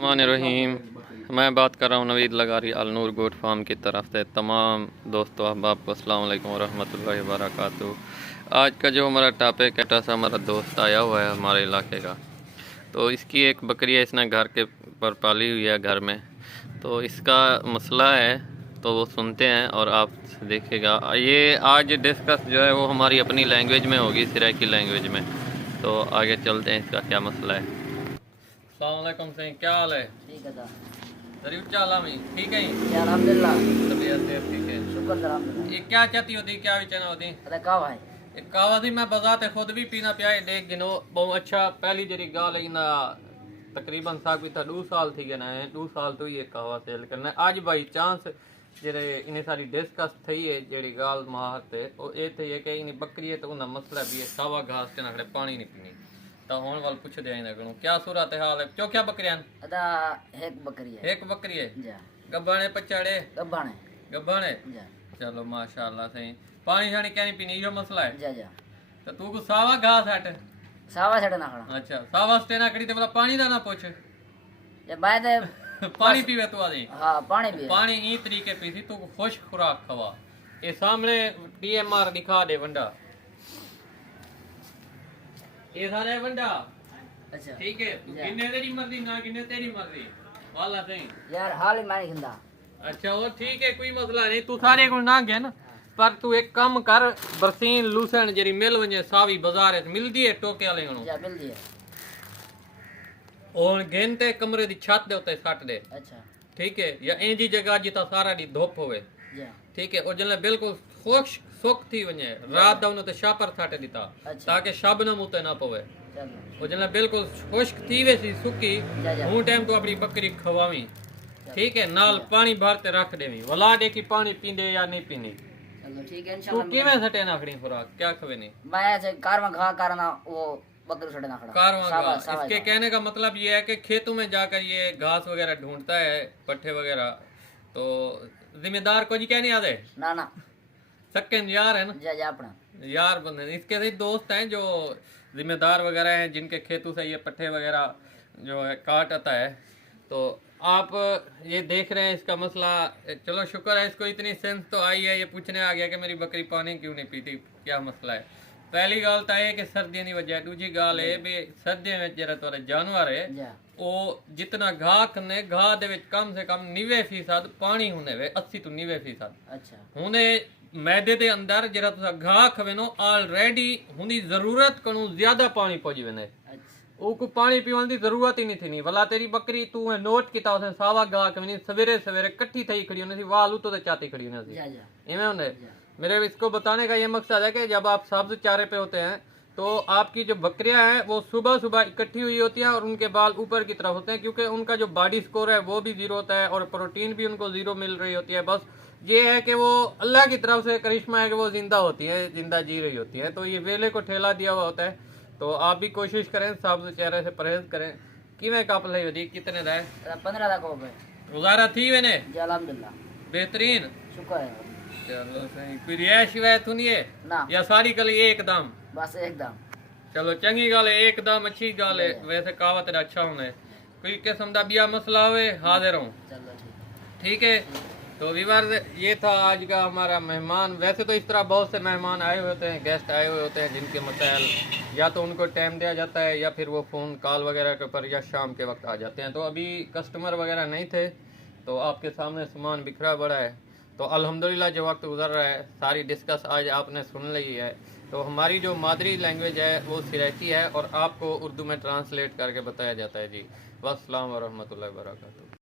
रहीम। मैं बात कर रहा हूँ नवीद लगारी अल नूर गोट फार्म की तरफ से। तमाम दोस्तों अहबाब को अस्सलाम वालेकुम रहमतुल्लाहि व बरकातहू। आज का जो हमारा टॉपिक है, ऐसा हमारा दोस्त आया हुआ है हमारे इलाके का, तो इसकी एक बकरी है, इसने घर के पर पाली हुई है घर में। तो इसका मसला है तो वो सुनते हैं और आप देखेगा। ये आज डिस्कस जो है वो हमारी अपनी लैंग्वेज में होगी, सिराइकी लैंग्वेज में। तो आगे चलते हैं, इसका क्या मसला है। अस्सलाम वालेकुम सही, क्या हाल है? ठीक है जरूर चाला में ठीक है अल्हम्दुलिल्लाह। तबीयत से ठीक है, शुक्र अल्हम्दुलिल्लाह। ये क्या चाहती होती, क्या विचना होती? अरे का भाई एक कावा थी, मैं बजाते खुद भी पीना पिया देख गिनो बहुत अच्छा। पहली जरी गाल ना तकरीबन साक भी था 2 साल थी गए 2 साल तो ये कावा सेल करना आज बाई चांस जेरे इन्हें सारी डिस्कस थी है जेरी गाल मार ते ओ ए थे कि इन बकरी है तो उन मसला भी है सावा घास के नाखड़े पानी नहीं पीनी। तो होने वाल पूछ दे ना करूं क्या सूरत हाल है? क्यों क्या बकरियां? अदा एक बकरी है। एक बकरी है जा गब्बाने पचाड़े गब्बाने गब्बाने। जा चलो माशाल्लाह सही। पानी शानी क्या नहीं पीनी, यो मसला है। जा जा तो तू को सावा घास हट। सावा छड़ ना खड़ा। अच्छा सावा स्टेना कड़ी ते मतलब पानी दा ना पूछ। ये बाद पानी पीवे तू आदि? हां पानी भी पानी ई तरीके पीसी तू खुश खुराक खवा। ये सामने डीएमआर दिखा दे वंडा, ये सारे वंडा। अच्छा ठीक है, तू गिने तेरी मर्जी ना गिने तेरी मर्जी वाला सही। यार हाल ही मानी खंदा। अच्छा वो ठीक है, कोई मसला नहीं, तू सारे को ना गया ना। पर तू एक काम कर, बरसीन लूसन जरी मिल वने सावी बाजार में मिलदी है टोके वाले को जा मिल दिया। और गेंदे कमरे दी छत दे उते सट दे। अच्छा ठीक है, या इंजी जगह जिता सारा दी धूप होवे। जा ठीक है, और जने बिल्कुल खुश सुख थी वने रात दा उन ते शापर छाटे दिता अच्छा। ताकि शबनम उते ना पवे। चलो और जने बिल्कुल खुश्क थी वैसी सुकी जा जा हूं टाइम तो अपनी बकरी खवावी। ठीक है, नाल पानी भरते रख देवी वला दे की पानी पींदे या नहीं पींदी। चलो ठीक है तू इंशाल्लाह। किवें सटे नाखड़ी खुराक क्या खवे नहीं? मैं ऐसे कार में घा करना वो बकरी छड़ ना खड़ा। कारवां सावा घास। सावा इसके कहने का मतलब ये है कि खेतों में जाकर ये घास वगैरह ढूंढता है, पट्ठे वगैरह। तो जिम्मेदार को जी क्या नहीं आते ना ना सक्के यार है ना, जा जा अपना यार बंदे। इसके सही दोस्त हैं जो जिम्मेदार वगैरह हैं, जिनके खेतों से ये पट्ठे वगैरह जो है काट आता है। तो आप ये देख रहे हैं इसका मसला। चलो शुक्र है इसको इतनी सेंस तो आई है, ये पूछने आ गया कि मेरी बकरी पानी क्यों नहीं पीती, क्या मसला है। पहली गाल तो है कि सर्दियों की वजह, दूजी गाल है भी सर्दियों में जरा थोड़े जानवर है जा वो जितना घाह खने घाह दे विच कम से कम 90% पानी होने वे 80 तो 90%। अच्छा हुने मैदे दे अंदर जरा तुसा घाह खवे नो ऑलरेडी हुंदी जरूरत कणु ज्यादा पानी पहुंच वेने। अच्छा ओको पानी पीवन दी जरूरत ही नहीं थी नी। भला तेरी बकरी तू है नोट किता उसे सावा घाह खवनी सवेरे सवेरे कट्ठी थई खड़ी होने सी वाल तो चाती खड़ी होने सी जा जा इवें होने। मेरे इसको बताने का ये मकसद है कि जब आप सब्ज चारे पे होते हैं तो आपकी जो बकरियां हैं वो सुबह सुबह इकट्ठी हुई होती हैं और उनके बाल ऊपर की तरफ होते हैं, क्योंकि उनका जो बॉडी स्कोर है वो भी 0 होता है और प्रोटीन भी उनको 0 मिल रही होती है। बस ये है कि वो अल्लाह की तरफ से करिश्मा है कि वो जिंदा होती है, जिंदा जी रही होती है। तो ये वेले को ठेला दिया हुआ होता है। तो आप भी कोशिश करें, सब्ज चेहरे से परहेज करें। किवें कापल है होती कितने रहे 15 तक हो गए। गुजारा थी वेने जा अल्हम्दुलिल्लाह बेहतरीन। शुक्र है। चलो सही, कोई रिहायश शिवायत नहीं है ना या सारी कल एकदम? बस एकदम चलो चंगी गल है, एकदम अच्छी गल है। वैसे कावा तेरा अच्छा होना है, कोई किस्म का बिया मसला हुए हाजिर हूँ। चलो ठीक ठीक है, तो व्यूअर्स ये था आज का हमारा मेहमान। वैसे तो इस तरह बहुत से मेहमान आए हुए होते हैं, गेस्ट आए हुए होते हैं, जिनके मसाइल या तो उनको टाइम दिया जाता है या फिर वो फ़ोन कॉल वगैरह के ऊपर या शाम के वक्त आ जाते हैं। तो अभी कस्टमर वगैरह नहीं थे तो आपके सामने सामान बिखरा पड़ा है। तो अल्हम्दुलिल्लाह जो वक्त गुजर रहा है सारी डिस्कस आज आपने सुन ली है। तो हमारी जो मादरी लैंग्वेज है वो सिराइकी है और आपको उर्दू में ट्रांसलेट करके बताया जाता है जी। वस्सलाम वरहमतुल्लाहि वबरकातुहू।